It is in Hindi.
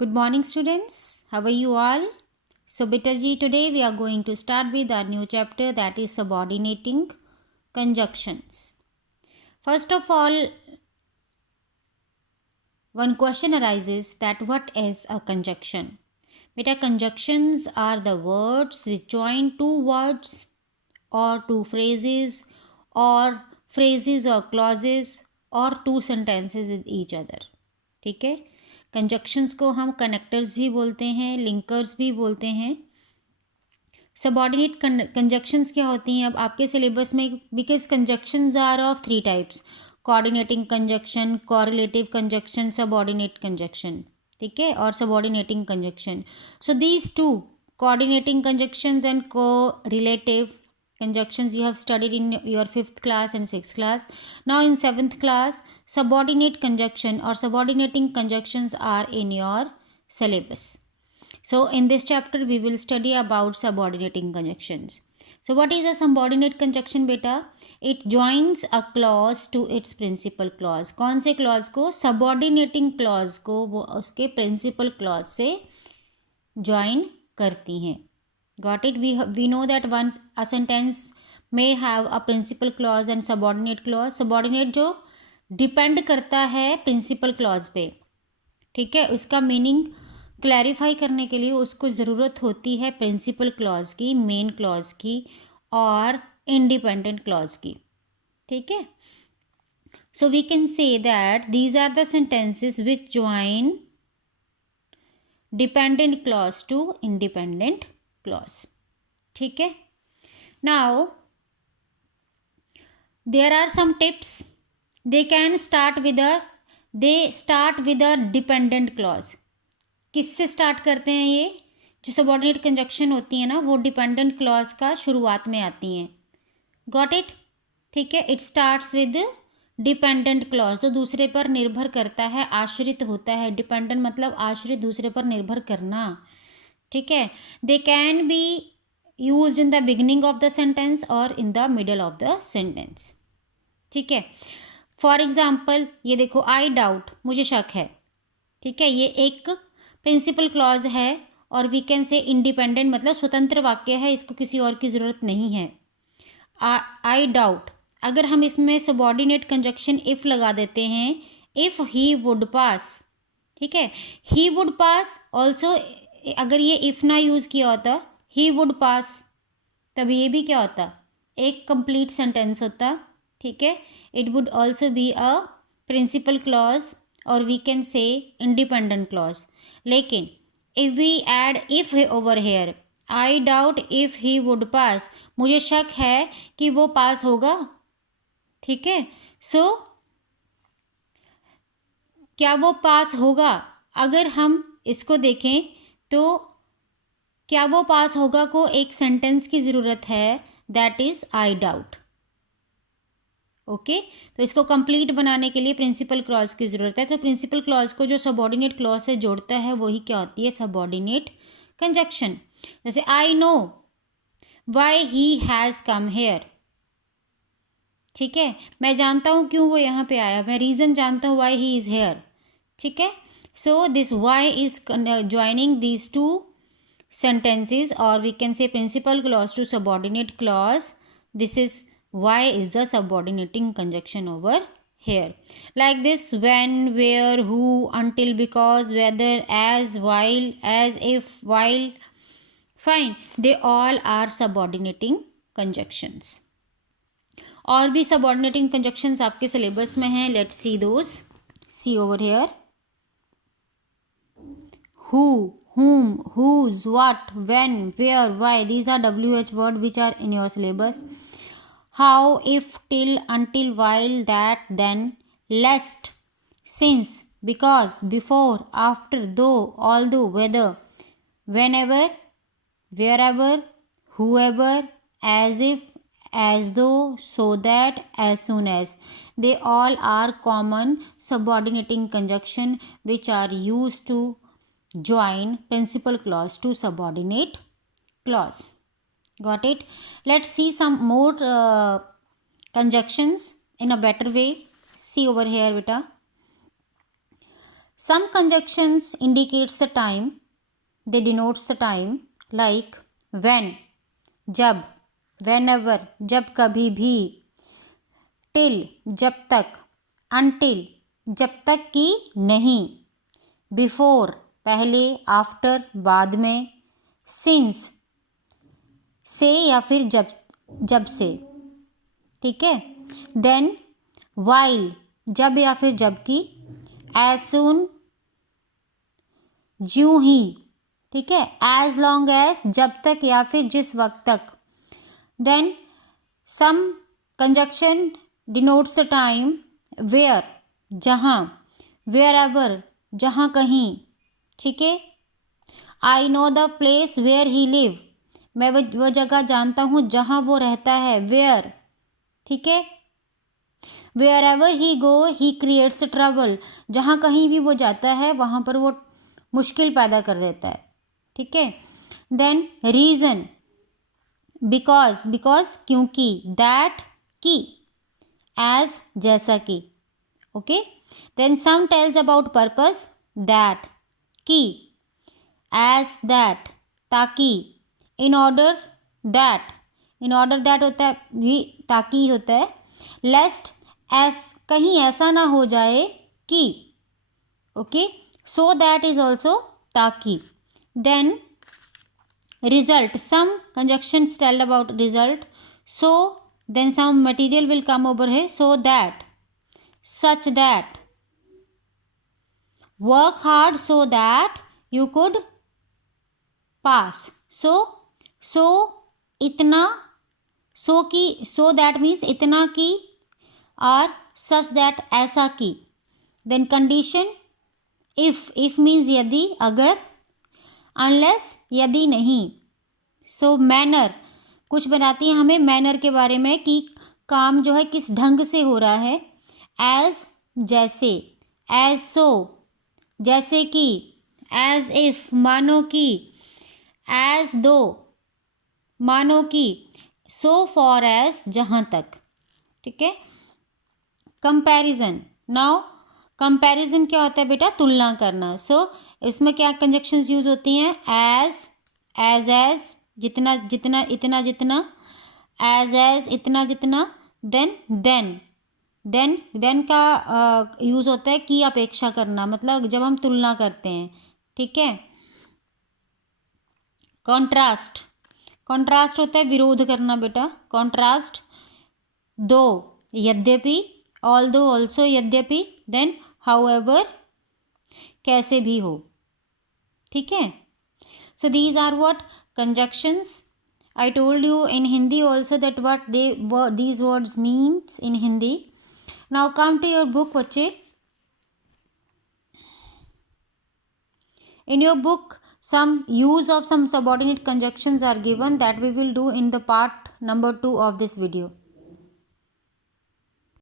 Good morning, students. How are you all? So, beta ji, today we are going to start with our new chapter, that is subordinating conjunctions. First of all, one question arises that what is a conjunction? Beta, conjunctions are the words which join two words or two phrases or phrases or clauses or two sentences with each other. ठीक है, कंजक्शंस को हम कनेक्टर्स भी बोलते हैं, लिंकर्स भी बोलते हैं. सबऑर्डिनेट कंजक्शंस क्या होती हैं अब आपके सिलेबस में, because conjunctions are of three types: coordinating conjunction, correlative conjunction, subordinate conjunction. ठीक है, और subordinating conjunction. So these two coordinating conjunctions and correlative conjunctions you have studied in your 5th class and 6th class. Now in 7th class, subordinate conjunction or subordinating conjunctions are in your syllabus. So in this chapter we will study about subordinating conjunctions. So what is a subordinate conjunction beta? It joins a clause to its principal clause. कौन से clause को? Subordinating clause को वो उसके principal clause से join करती हैं. Got it? We know that once a sentence may have a principal clause and subordinate clause. Subordinate जो depend करता है principal clause पे, ठीक है, उसका मीनिंग क्लैरिफाई करने के लिए उसको ज़रूरत होती है प्रिंसिपल क्लॉज की, मेन क्लॉज की और इंडिपेंडेंट क्लॉज की. ठीक है, so we can say that these are the sentences which join dependent clause to independent clause. ठीक है, now there are some tips. They start with a dependent clause. किससे स्टार्ट करते हैं? ये जो सबऑर्डिनेट कंजक्शन होती है ना, वो डिपेंडेंट क्लॉज का शुरुआत में आती हैं. Got it? ठीक है, it starts with dependent clause, जो दूसरे पर निर्भर करता है, आश्रित होता है. डिपेंडेंट मतलब आश्रित, दूसरे पर निर्भर करना. ठीक है, they can be use in the beginning of the sentence और in the middle of the sentence. ठीक है, फॉर एग्जाम्पल ये देखो, आई डाउट, मुझे शक है. ठीक है, ये एक प्रिंसिपल क्लॉज है और वी कैन से इंडिपेंडेंट मतलब स्वतंत्र वाक्य है, इसको किसी और की ज़रूरत नहीं है. आई डाउट, अगर हम इसमें सबऑर्डिनेट कंजक्शन इफ़ लगा देते हैं, इफ़ ही वुड पास. ठीक है, ही वुड पास ऑल्सो, अगर ये इफ़ ना यूज़ किया होता, ही वुड पास, तब ये भी क्या होता? एक कंप्लीट सेंटेंस होता. ठीक है, it would also be a principal clause और we can say independent clause. लेकिन if we add if over here, I doubt if he would pass, मुझे शक है कि वो पास होगा. ठीक है, सो क्या वो पास होगा? अगर हम इसको देखें तो क्या वो पास होगा को एक सेंटेंस की ज़रूरत है, that is I doubt. Okay, तो इसको कंप्लीट बनाने के लिए प्रिंसिपल क्लॉज की ज़रूरत है. तो प्रिंसिपल क्लॉज को जो सबऑर्डिनेट क्लॉज से जोड़ता है वही क्या होती है? Subordinate conjunction. जैसे I know why he has come here. ठीक है, मैं जानता हूँ क्यों वो यहाँ पे आया, मैं रीज़न जानता हूँ वाई ही इज़ हेयर. ठीक है, so this why is joining these two sentences, or we can say principal clause to subordinate clause. This is why is the subordinating conjunction over here. Like this: when, where, who, until, because, whether, as, while, as if, while. Fine, they all are subordinating conjunctions. और भी subordinating conjunctions आपके syllabus में हैं. Let's see those. See over here: who, whom, whose, what, when, where, why. These are WH words which are in your syllabus. How, if, till, until, while, that, then, lest, since, because, before, after, though, although, whether, whenever, wherever, whoever, as if, as though, so that, as soon as. They all are common subordinating conjunction which are used to join principal clause to subordinate clause. Got it? Let's see some more conjunctions in a better way. See over here beta. Some conjunctions indicates the time, they denotes the time, like when, जब, whenever, जब कभी भी, till, जब तक, until, जब तक कि नहीं, before, पहले, after, बाद में, since, से या फिर जब से, ठीक है। देन while, जब या फिर जबकि, as soon, ज्यों ही, ठीक है। as long as, जब तक या फिर जिस वक्त तक। Then some conjunction denotes the time, where, जहाँ, wherever, जहाँ कहीं, ठीक है। I know the place where he live, मैं वो जगह जानता हूँ जहाँ वो रहता है, where, ठीक है। wherever he go he creates trouble, जहाँ कहीं भी वो जाता है वहाँ पर वो मुश्किल पैदा कर देता है, ठीक है। देन रीज़न, बिकॉज क्योंकि, दैट की, एज जैसा कि, okay. Then some tells about purpose, that की, एज दैट ताकि, इन ऑर्डर दैट होता है, ये ताकि होता है। लेस्ट कहीं ऐसा ना हो जाए कि, okay. So that is also ताकि। Then result, some conjunctions tell about result, so then some material will come over है, so that, such that, work hard so that you could pass, so इतना, सो दैट मीन्स इतना की, और सच दैट ऐसा की। देन कंडीशन, इफ मीन्स यदि, अगर, अनलेस यदि नहीं। सो मैनर, कुछ बताती है हमें मैनर के बारे में कि काम जो है किस ढंग से हो रहा है। एज जैसे, एज सो जैसे कि, एज इफ मानो कि, एज दो मानो कि, सो फॉर एज जहाँ तक, ठीक है। कंपैरिजन, नाउ कंपैरिजन क्या होता है बेटा, तुलना करना। सो इसमें क्या कंजक्शंस यूज होती हैं, एज जितना जितना, इतना जितना, एज इतना जितना। देन का यूज होता है की अपेक्षा करना, मतलब जब हम तुलना करते हैं, ठीक है। कॉन्ट्रास्ट होता है विरोध करना बेटा, कॉन्ट्रास्ट। दो, यद्यपि, ऑल्दो ऑल्सो, यद्यपि। देन हाउएवर, कैसे भी हो, ठीक है। So these are what conjunctions. I told you in Hindi also that what these words means in Hindi. Now come to your book बच्चे। In your book some use of some subordinate conjunctions are given that we will do in the part number 2 of this video.